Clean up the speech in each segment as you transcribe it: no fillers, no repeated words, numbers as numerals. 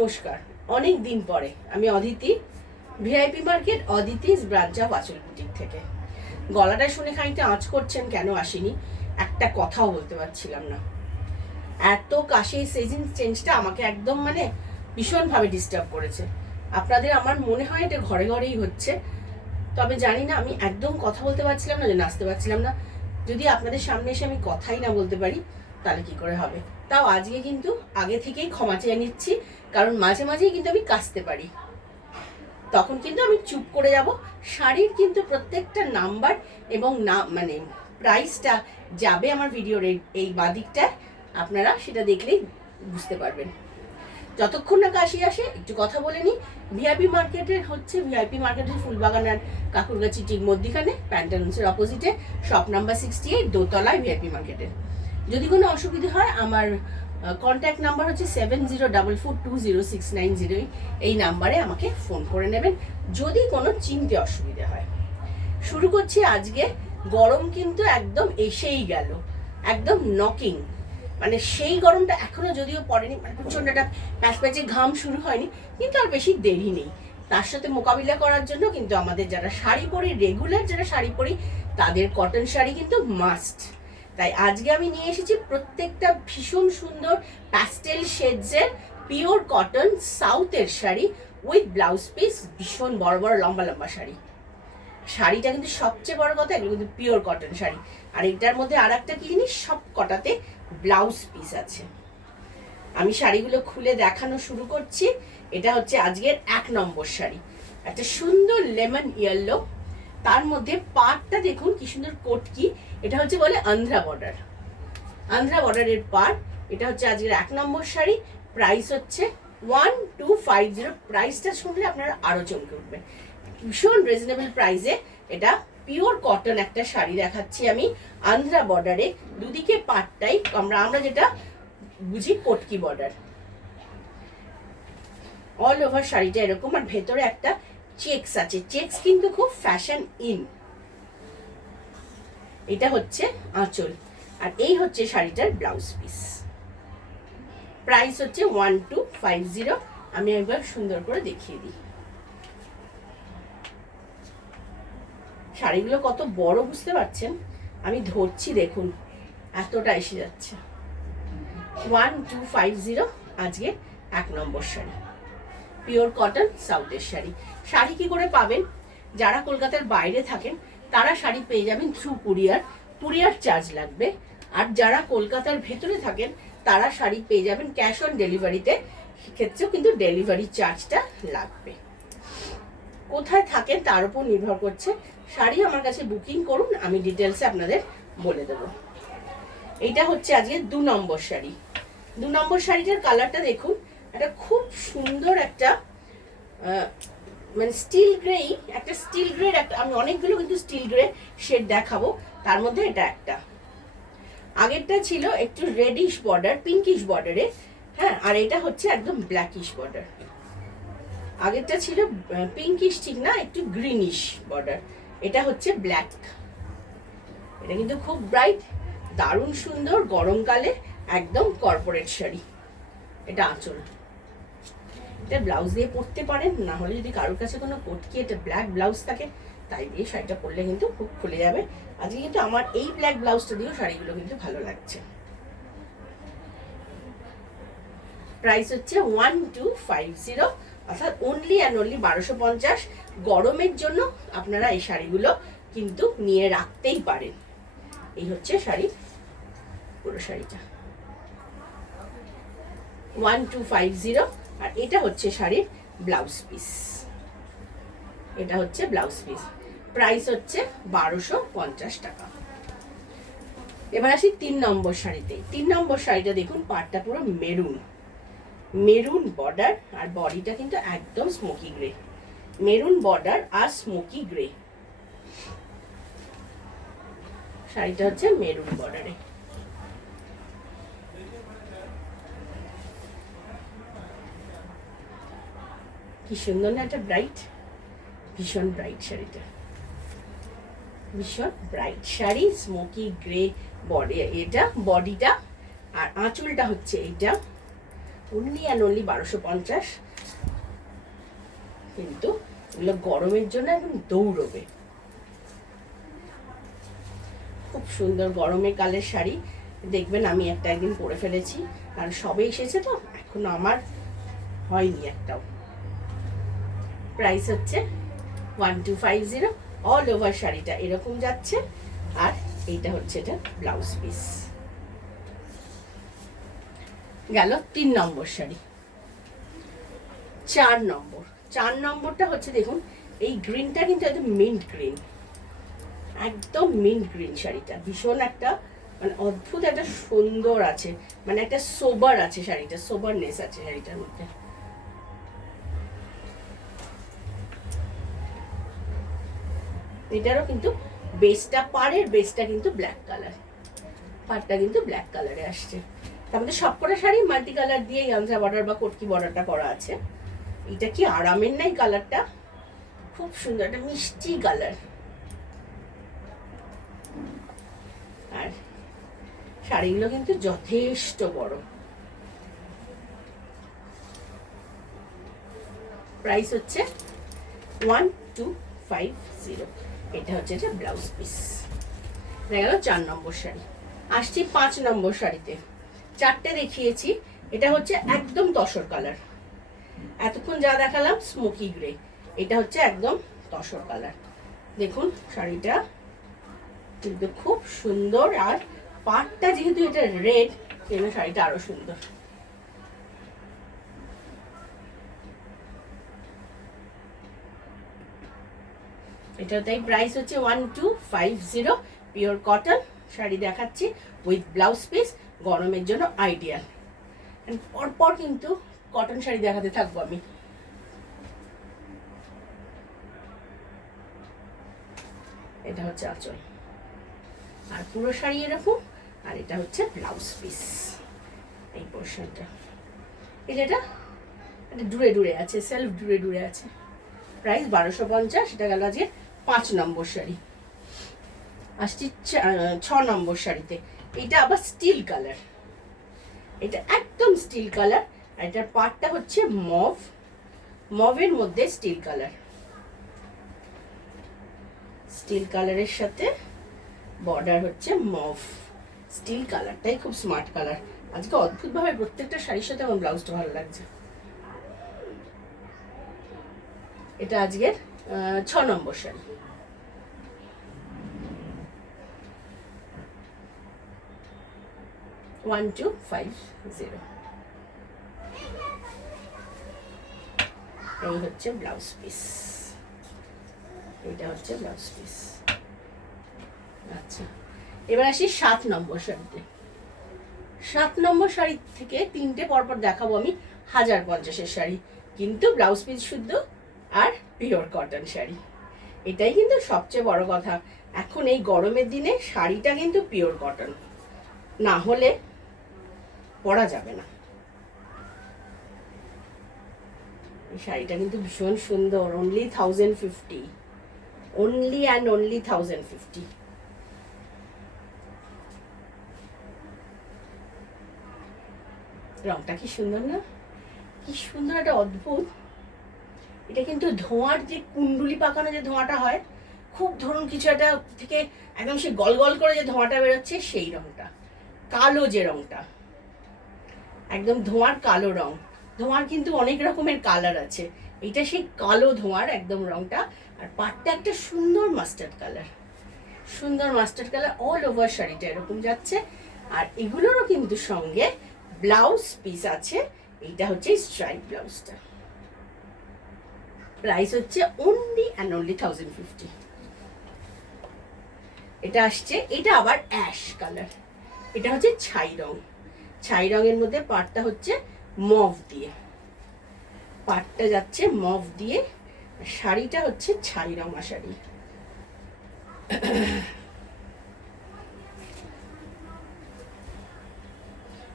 নমস্কার, অনেক দিন পরে আমি Aditi, VIP market Aditi's branch of আঁচল বুটিক থেকে। গলাটা শুনে খানিকটা আঁচ করছেন, কেন আসিনি একটা কথাও বলতে পারছিলাম না। এত কাশি সিজন চেঞ্জটা আমাকে একদম ভীষণভাবে ডিস্টার্ব করেছে। আপনাদের আমার মনে হয় এটা ঘরে ঘরেই হচ্ছে, তবে জানি না, আমি একদম কথা বলতে পারছিলাম না, নাচতে পারছিলাম না। যদি আপনাদের সামনে এসে আমি কথাই না বলতে পারি তাহলে কি করে হবে। তাও আজকে কিন্তু আগে থেকেই ক্ষমা চেয়ে নিচ্ছি, কারণ মাঝে মাঝেই কিন্তু আমি কাশতে পারি, তখন কিন্তু আমি চুপ করে যাব। শাড়ির কিন্তু প্রত্যেকটা নাম্বার এবং প্রাইসটা যাবে আমার ভিডিওর এই বাদিকটায়, আপনারা সেটা দেখলেই বুঝতে পারবেন। যতক্ষণ না কাশি আসে একটু কথা বলে নিই। ভিআইপি মার্কেটের ফুলবাগান আর কাকুরগাছি ঠিক মধ্যিখানে, প্যান্টালুন্সের অপোজিটে, শপ নাম্বার 68, দোতলায় ভিআইপি মার্কেটের। যদি কোনো অসুবিধা হয়, আমার কন্ট্যাক্ট নাম্বার হচ্ছে 7044206908। এই নাম্বারে আমাকে ফোন করে নেবেন যদি কোনো চিনতে অসুবিধা হয়। শুরু করছি আজকে। গরম কিন্তু একদম এসেই গেল, একদম নকিং। সেই গরমটা এখনো যদিও পড়েনি, প্রচন্ড একটা প্যাচপ্যাচে ঘাম শুরু হয়নি, কিন্তু আর বেশি দেরি নেই। তার সাথে মোকাবিলা করার জন্য কিন্তু আমাদের যারা শাড়ি পরি, রেগুলার যারা শাড়ি পরি, তাদের কটন শাড়ি কিন্তু মাস্ট। তাই আজকে আমি নিয়ে এসেছি প্রত্যেকটা ভীষণ সুন্দর প্যাস্টেল শেডসের পিওর কটন সাউথের শাড়ি উইথ ব্লাউজ পিস, ভীষণ বড় বড় লম্বা লম্বা শাড়ি। শাড়িটা কিন্তু সবচেয়ে বড় কথা, এগুলো কিন্তু পিওর কটন শাড়ি। আর এটার মধ্যে আর একটা কি জিনিস, সব কটাতে ব্লাউজ পিস আছে। আমি শাড়িগুলো খুলে দেখানো শুরু করছি। এটা হচ্ছে আজকের 1 নম্বর শাড়ি, একটা সুন্দর লেমন ইয়েলো, তার মধ্যে পাড়টা দেখুন কি সুন্দর কোটকি। এটা হচ্ছে বলে আন্ধ্রা বর্ডারের পাড়। এটা হচ্ছে আজকের 1 নম্বর শাড়ি। প্রাইস হচ্ছে 1250। প্রাইসটা শুনলে আপনারা আরো চমকে উঠবেন। ভীষণ রিজনেবল প্রাইসে এটা পিওর কটন একটা শাড়ি দেখাচ্ছি আমি, আন্ধ্রা বর্ডারে। দুদিকে পাটটাই আমরা যেটা বুঝি কোটকি বর্ডার। অল ওভার শাড়িটা এরকম, আর ভেতরে একটা চেকস আছে। চেকস কিন্তু খুব ফ্যাশন ইন। এটা হচ্ছে আঁচল, আর এই হচ্ছে শাড়িটার ব্লাউজ পিস। প্রাইস হচ্ছে 1250। আমি একবার সুন্দর করে দেখিয়ে দিই। শাড়িগুলো কত বড় বুঝতে পারছেন, আমি ধরছি দেখুন, এতটা এসে যাচ্ছে। 1250 আজকে 1 নম্বর শাড়ি, পিওর কটন সাউথের শাড়ি। শাড়ি কি করে পাবেন? যারা কলকাতার বাইরে থাকেন তারা শাড়ি পেয়ে যাবেন থ্রু কুরিয়ার চার্জ লাগবে। আর যারা কলকাতার ভেতরে থাকেন তারা শাড়ি পেয়ে যাবেন ক্যাশ অন ডেলিভারিতে, সেক্ষেত্রেও কিন্তু ডেলিভারি চার্জটা লাগবে। কোথায় থাকেন তার উপর নির্ভর করছে। শাড়ি আমার কাছে বুকিং করুন, আমি ডিটেলসে আপনাদের বলে দেবো। এইটা হচ্ছে আজকে 2 নম্বর শাড়ি। 2 নম্বর শাড়িটার কালারটা দেখুন, একটা খুব সুন্দর একটা স্টিল গ্রে, আমি অনেকগুলো কিন্তু স্টিল গ্রে শেড দেখাবো, তার মধ্যে এটা একটা। আগেরটা ছিল একটু রেডিশ বর্ডার, পিঙ্কিশ বর্ডারে, হ্যাঁ, আর এটা হচ্ছে একদম ব্ল্যাকিশ বর্ডার। আগেরটা ছিল পিঙ্কিশ ঠিক না, একটু গ্রিনিশ বর্ডার। এটা হচ্ছে ব্ল্যাক। এটা কিন্তু খুব ব্রাইট, দারুণ সুন্দর, গরমকালে একদম কর্পোরেট শাড়ি। এটা আঁচল। এটা ব্লাউজ দিয়ে পরতে পারেন, না হলে যদি কারোর কাছে কোনো কোটকি এটা ব্ল্যাক ব্লাউজ থাকে, তাই দিয়ে শাড়িটা পরলে কিন্তু খুব খুলে যাবে। আজকে কিন্তু আমার এই ব্ল্যাক ব্লাউজটা দিয়েও শাড়িগুলো কিন্তু ভালো লাগছে। প্রাইস হচ্ছে 1250, অর্থাৎ অনলি 1250। গরমের জন্য আপনারা এই শাড়িগুলো কিন্তু নিয়ে রাখতেই পারেন। এই হচ্ছে শাড়ি, পুরো শাড়িটা 1250। আর এটা হচ্ছে শাড়ির ব্লাউজ পিস। এটা হচ্ছে ব্লাউজ পিস। প্রাইস হচ্ছে 1250 টাকা। এবার আসি 3 নম্বর শাড়িতে। 3 নম্বর শাড়িটা দেখুন, পাড়টা পুরো মেরুন বর্ডার, আর বডিটা কিন্তু একদম স্মোকি গ্রে। মেরুন বর্ডার আর স্মোকি গ্রে। শাড়িটা হচ্ছে মেরুন বর্ডারে। কি সুন্দর না, একটা ব্রাইট, ভীষণ ব্রাইট শাড়িটা, ভীষণ bright sari, smoky grey body, এটা বডিটা। আর আঁচলটা হচ্ছে এইটা, অনলি অ্যান্ড অনলি 1250। কিন্তু এগুলো গরমের জন্য একদম দৌড়বে। খুব সুন্দর গরমে কালের শাড়ি। দেখবেন আমি একটা একদিন পরে ফেলেছি, কারণ সবে এসেছে তো এখনো আমার হয়নি একটাও। প্রাইস হচ্ছে 1250। অল ওভার শাড়িটা এরকম যাচ্ছে। আর এইটা হচ্ছে এটা ব্লাউজ পিস। গেল 3 নম্বর শাড়ি। 4 নম্বর। 4 নম্বরটা হচ্ছে দেখুন, এই গ্রিনটা কিন্তু একদম মিন্ট গ্রিন, একদম মিন্ট গ্রিন শাড়িটা। ভীষণ একটা মানে অদ্ভুত একটা সুন্দর আছে, মানে একটা সোবার আছে শাড়িটা, সোবারনেস আছে শাড়িটার মধ্যে। এটারও কিন্তু বেসটা, পাড়ের বেসটা কিন্তু ব্ল্যাক কালার, পাড়টা কিন্তু ব্ল্যাক কালারে আসছে। তার মধ্যে সবকটা শাড়ি মাল্টি কালার দিয়ে গামছা বর্ডার বা কটকি বর্ডারটা করা আছে। এটা কি আরামের নাই কালারটা, খুব সুন্দর একটা মিষ্টি কালার। আর শাড়িগুলো কিন্তু যথেষ্ট বড়। প্রাইস হচ্ছে 1250। এটা হচ্ছে এটা ব্লাউজ পিস। দেখা গেল 4 নম্বর শাড়ি। আসছি 5 নম্বর শাড়িতে। 4টে দেখিয়েছি, এটা হচ্ছে একদম তসর কালার। এতক্ষণ যা দেখালাম স্মোকি গ্রে, এটা হচ্ছে একদম তসর কালার। দেখুন শাড়িটা কিন্তু খুব সুন্দর, আর পাটটা যেহেতু এটা রেড, সেজন্য শাড়িটা আরো সুন্দর। এটা তাই প্রাইস হচ্ছে 1250। পিওর কটন শাড়ি দেখাচ্ছি উইথ ব্লাউজ পিস, গরমের জন্য আইডিয়াল। পরপর কিন্তু কটন শাড়ি দেখাতে থাকবো আমি। এটা হচ্ছে আঁচল, আর পুরো শাড়ি এরকম। আর এটা হচ্ছে ব্লাউজ পিস, এই পোর্শনটা। এটা ডুরে ডুরে আছে, সেলফ ডুরে ডুরে আছে। প্রাইস 1250। এটা গেল আজকে 5 নম্বর শাড়ি। আসছি 6 নম্বর শাড়িতে। এটা আবার স্টিল কালার, এটা একদম স্টিল কালার। আর এটার পার্টটা হচ্ছে মভ, মভের মধ্যে স্টিল কালার। স্টিল কালারের সাথে বর্ডার হচ্ছে মভ। স্টিল কালারটাই খুব স্মার্ট কালার। আজকে অদ্ভুতভাবে প্রত্যেকটা শাড়ির সাথে আমার ব্লাউজটা ভালো লাগছে। এটা আজকের 6 নম্বর শাড়ি। One two 50। এই হচ্ছে ব্লাউজ পিস, এটা হচ্ছে ব্লাউজ পিস। আচ্ছা, এবার আসি 7 নম্বর শাড়িতে। 7 নম্বর শাড়ি থেকে 3টে পরপর দেখাবো আমি 1050-এর শাড়ি, কিন্তু ব্লাউজ পিস শুদ্ধ আর পিওর কটন শাড়ি। এটাই কিন্তু সবচেয়ে বড় কথা। এখন এই গরমের দিনে শাড়িটা কিন্তু পিওর কটন, না হলে পরা যাবে না। এই শাড়িটা কিন্তু ভীষণ সুন্দর। Only 1050, only and only 1050। রংটা কি সুন্দর না, কি সুন্দর একটা অদ্ভুত। এটা কিন্তু ধোঁয়ার যে কুণ্ডুলি পাকানো যে ধোঁয়াটা হয়, খুব ধরুন কিছু একটা থেকে একদম সে গল গল করে যে ধোঁয়াটা বেরোচ্ছে, সেই রংটা। কালো যে রংটা, একদম ধোঁয়ার কালো রং। ধোঁয়ার কিন্তু অনেক রকমের কালার আছে, এটা সেই কালো ধোঁয়ার একদম রংটা। আর পাটটা একটা সুন্দর মাস্টার্ড কালার, সুন্দর মাস্টার্ড কালার। অল ওভার শাড়িটা এরকম যাচ্ছে। আর এগুলোরও কিন্তু সঙ্গে ব্লাউজ পিস আছে। এইটা হচ্ছে স্ট্রাইপ ব্লাউজটা। প্রাইস হচ্ছে অনলি অ্যান্ড অনলি 1050। এটা আসছে, এটা আবার অ্যাশ কালার। এটা হচ্ছে ছাই রং, ছাই রঙের মধ্যে পাটটা হচ্ছে মভ দিয়ে, পাটটা যাচ্ছে মভ দিয়ে। শাড়িটা হচ্ছে ছাই রঙা শাড়ি।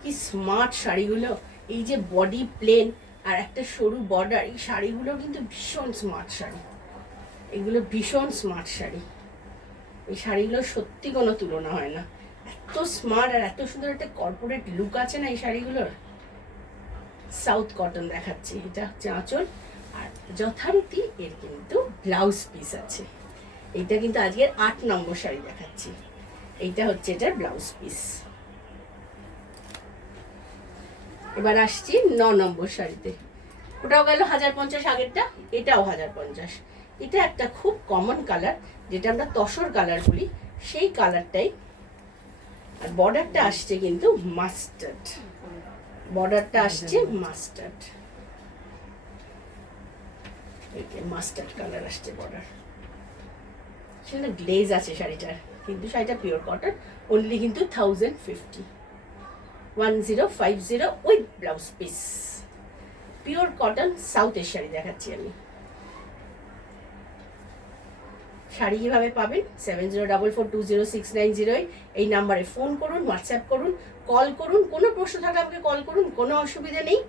কি স্মার্ট শাড়িগুলো। এই যে বডি প্লেন আর একটা সরু বর্ডার, এই শাড়িগুলো কিন্তু ভীষণ স্মার্ট শাড়ি। এগুলো ভীষণ স্মার্ট শাড়ি। এই শাড়িগুলো সত্যি কোনো তুলনা হয় না। এত স্মার্ট আর এত সুন্দর একটা কর্পোরেট লুক আছে না এই শাড়িগুলোর। সাউথ কটন দেখাচ্ছি। এটা হচ্ছে আঁচল, আর যথারীতি এর কিন্তু ব্লাউজ পিস আছে। এইটা কিন্তু আজকের 8 নম্বর শাড়ি দেখাচ্ছি। এইটা হচ্ছে এটার ব্লাউজ পিস। এবার আসছি 9 নম্বর শাড়িতে। ওটাও গেল 1050, আগেরটা এটাও 1050। এটা একটা খুব কমন কালার, যেটা আমরা তসর কালার বলি, সেই কালারটাই। আর বর্ডারটা আসছে কিন্তু মাস্টার্ড, বর্ডারটা আসছে মাস্টার্ড, মাস্টার্ড কালার আসছে বর্ডার। সেটা গ্লেজ আছে শাড়িটার, কিন্তু শাড়িটা পিওর কটন, অনলি কিন্তু 1050, 1050 with blouse piece. Pure cotton সাউথের শাড়ি দেখাচ্ছি আমি। শাড়ি কীভাবে পাবেন? 7044206908 এই নাম্বারে ফোন করুন, হোয়াটসঅ্যাপ করুন, কল করুন। কোনো প্রশ্ন থাকলে আমাকে কল করুন, কোনো অসুবিধা নেই।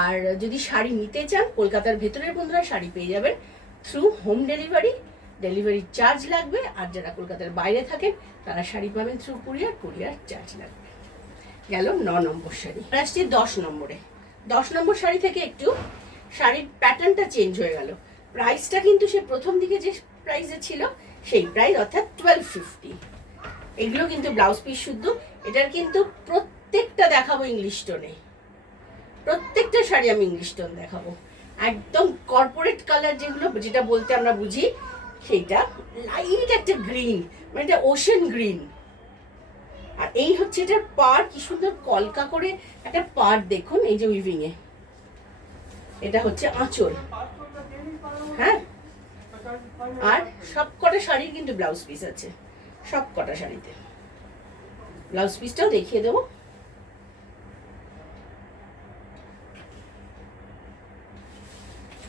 আর যদি শাড়ি নিতে চান, কলকাতার ভেতরের বন্ধুরা শাড়ি পেয়ে যাবেন through home delivery. Delivery charge লাগবে, আর যারা কলকাতার বাইরে থাকেন তারা শাড়ি পাবেন থ্রু কুরিয়ার, কুরিয়ার চার্জ লাগবে। গেল 9 নম্বর শাড়ি। আসছি 10 নম্বরে। 10 নম্বর শাড়ি থেকে একটু শাড়ির প্যাটার্নটা চেঞ্জ হয়ে গেল। প্রাইসটা কিন্তু সে প্রথম দিকে যে প্রাইসে ছিল সেই প্রাইস, অর্থাৎ 1250। এগুলো কিন্তু ব্লাউজ পিস শুদ্ধ। এটার কিন্তু প্রত্যেকটা দেখাবো ইংলিশ টোনে, প্রত্যেকটা শাড়ি আমি ইংলিশ টোন দেখাবো। একদম কর্পোরেট কালার যেগুলো, যেটা বলতে আমরা বুঝি, সেইটা লাইট একটা গ্রিন, মানে এটা ওশেন গ্রিন। আর এই হচ্ছে এটার পাড়, কি সুন্দর কলকা করে একটা পাড় দেখুন, এই যে উইভিং এ। এটা হচ্ছে আঁচল, হ্যাঁ। আর সব কটা শাড়ির কিন্তু ব্লাউজ পিস আছে, সব কটা শাড়িতে। ব্লাউজ পিসটাও দেখিয়ে দেবো।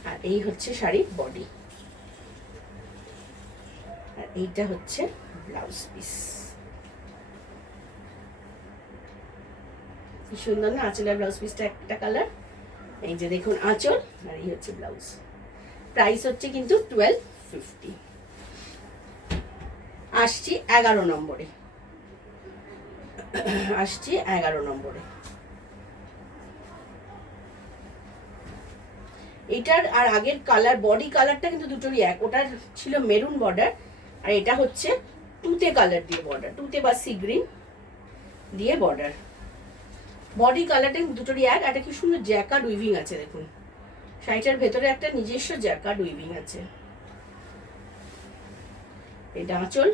আর এই হচ্ছে শাড়ির বডি, আর এইটা হচ্ছে ব্লাউজ পিস। কি সুন্দর না আঁচলের ব্লাউজ পিসটা, একটা কালার। এই যে দেখুন আঁচল, আর এই হচ্ছে ব্লাউজ। প্রাইস হচ্ছে কিন্তু 1250। আসছি 11 নম্বরে। আসছি 11 নম্বরে। এটার আর আগের কালার, বডি কালারটা কিন্তু দুটোরই এক। ওটার ছিল মেরুন বর্ডার, আর এটা হচ্ছে তুতে কালার দিয়ে বর্ডার, তুতে বা সি গ্রিন দিয়ে বর্ডার। বডি কালারটা দুটোরই এক। একটা কি সুন্দর জ্যাকার্ড উইভিং আছে দেখুন, শাড়িটার ভেতরে একটা নিজস্ব জ্যাকার্ড উইভিং আছে। এটা আঁচল,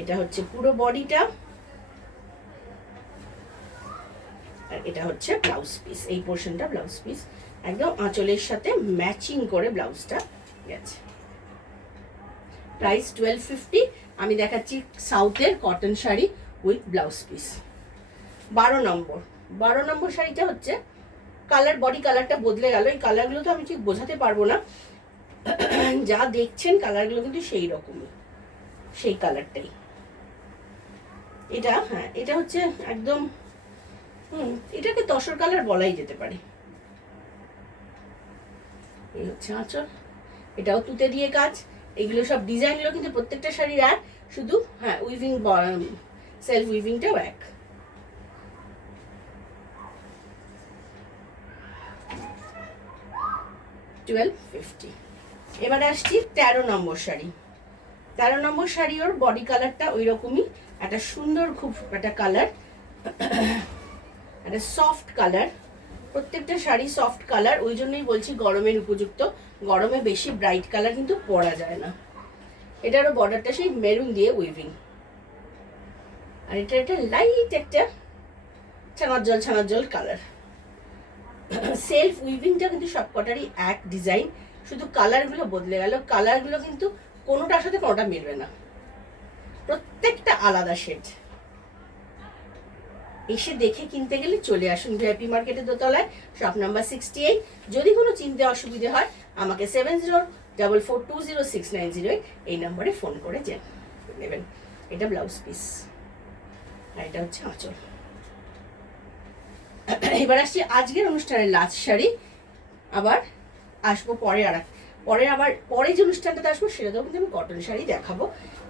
এটা হচ্ছে পুরো বডিটা, আর এটা হচ্ছে ব্লাউজ পিস। এই পোর্শনটা ব্লাউজ পিস, একদম আঁচলের সাথে ম্যাচিং করে ব্লাউজটা গেছে। প্রাইস 1250। আমি দেখাচ্ছি সাউথের cotton sari with blouse piece. 12 নম্বর। 12 নম্বর শাড়িটা হচ্ছে কালার, বডি কালারটা বদলে গেল। এই কালারগুলো তো আমি ঠিক বোঝাতে পারবো না, যা দেখছেন কালারগুলো কিন্তু সেই রকমই, সেই কালারটাই। এটা, হ্যাঁ, এটা হচ্ছে একদম, এটাকে তসর কালার বলাই যেতে পারে। এই হচ্ছে আঁচল, এটাও তুতে দিয়ে কাজ। এগুলো সব ডিজাইনগুলো কিন্তু প্রত্যেকটা শাড়ির এক, শুধু হ্যাঁ উইভিং, সেলফ উইভিংটাও এক। $1250। এবার আসছি 13 নম্বর শাড়ি। 13 নম্বর শাড়ি, ওর বডি কালারটা ওই রকমই, একটা সুন্দর খুব একটা কালার, একটা সফট কালার। প্রত্যেকটা শাড়ি সফট কালার, ওই জন্যই বলছি গরমের উপযুক্ত। গরমে বেশি ব্রাইট কালার কিন্তু পরা যায় না। এটারও বর্ডারটা সেই মেরুন দিয়ে উইভিং, আর এটা একটা লাইট একটা ছানার জল কালার। সেলফ উইভিংটা কিন্তু সবকটারই এক ডিজাইন, শুধু কালারগুলো বদলে গেল। কালারগুলো কিন্তু কোনোটার সাথে কোনোটা মিলবে না, প্রত্যেকটা আলাদা শেড। এসে দেখে কিনতে গেলে চলে আসুন ভিআইপি মার্কেটের দোতলায়, শপ নাম্বার 68। যদি কোনো চিনতে অসুবিধে হয় আমাকে 7044206908 এই নম্বরে ফোন করে নেবেন। এটা ব্লাউজ পিস, আর এটা হচ্ছে আঁচল। এবার আসছি আজকের অনুষ্ঠানের লাস্ট শাড়ি। আবার আসবো পরে যে অনুষ্ঠানটাতে আসবো সেটাতেও কিন্তু আমি কটন শাড়ি দেখাবো।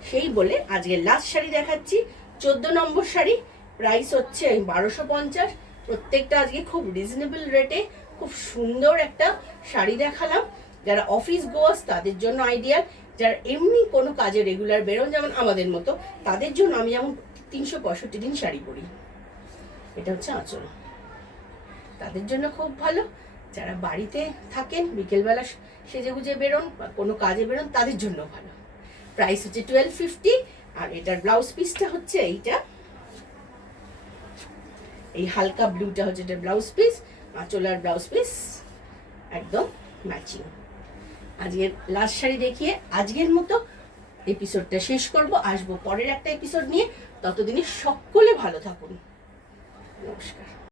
সেই বলে আজকে লাস্ট শাড়ি দেখাচ্ছি 14 নম্বর শাড়ি। প্রাইস হচ্ছে 1250। প্রত্যেকটা আজকে খুব রিজনেবল রেটে খুব সুন্দর একটা শাড়ি দেখালাম। যারা অফিস গোয়ার্স তাদের জন্য আইডিয়াল, যারা এমনি কোনো কাজে রেগুলার বেরোন যেমন আমাদের মতো তাদের জন্য, আমি যেমন 365 দিন শাড়ি পরি, এটা হচ্ছে আঁচল, তাদের জন্য খুব ভালো। যারা বাড়িতে থাকেন বিকেলবেলা সেজে গুজে বেরোন বা কোনো কাজে বেরোন তাদের জন্য ভালো। প্রাইস হচ্ছে 1250। আর এটার ব্লাউজ পিসটা হচ্ছে এইটা, এই হালকা ব্লুটা হচ্ছে এটার ব্লাউজ পিস, আঁচল আর ব্লাউজ পিস একদম ম্যাচিং। আজকের লাস্ট শাড়ি দেখিয়ে আজকের মতো এপিসোডটা শেষ করব। আসবো পরের একটা এপিসোড নিয়ে, ততদিনে সকলে ভালো থাকুন। নমস্কার।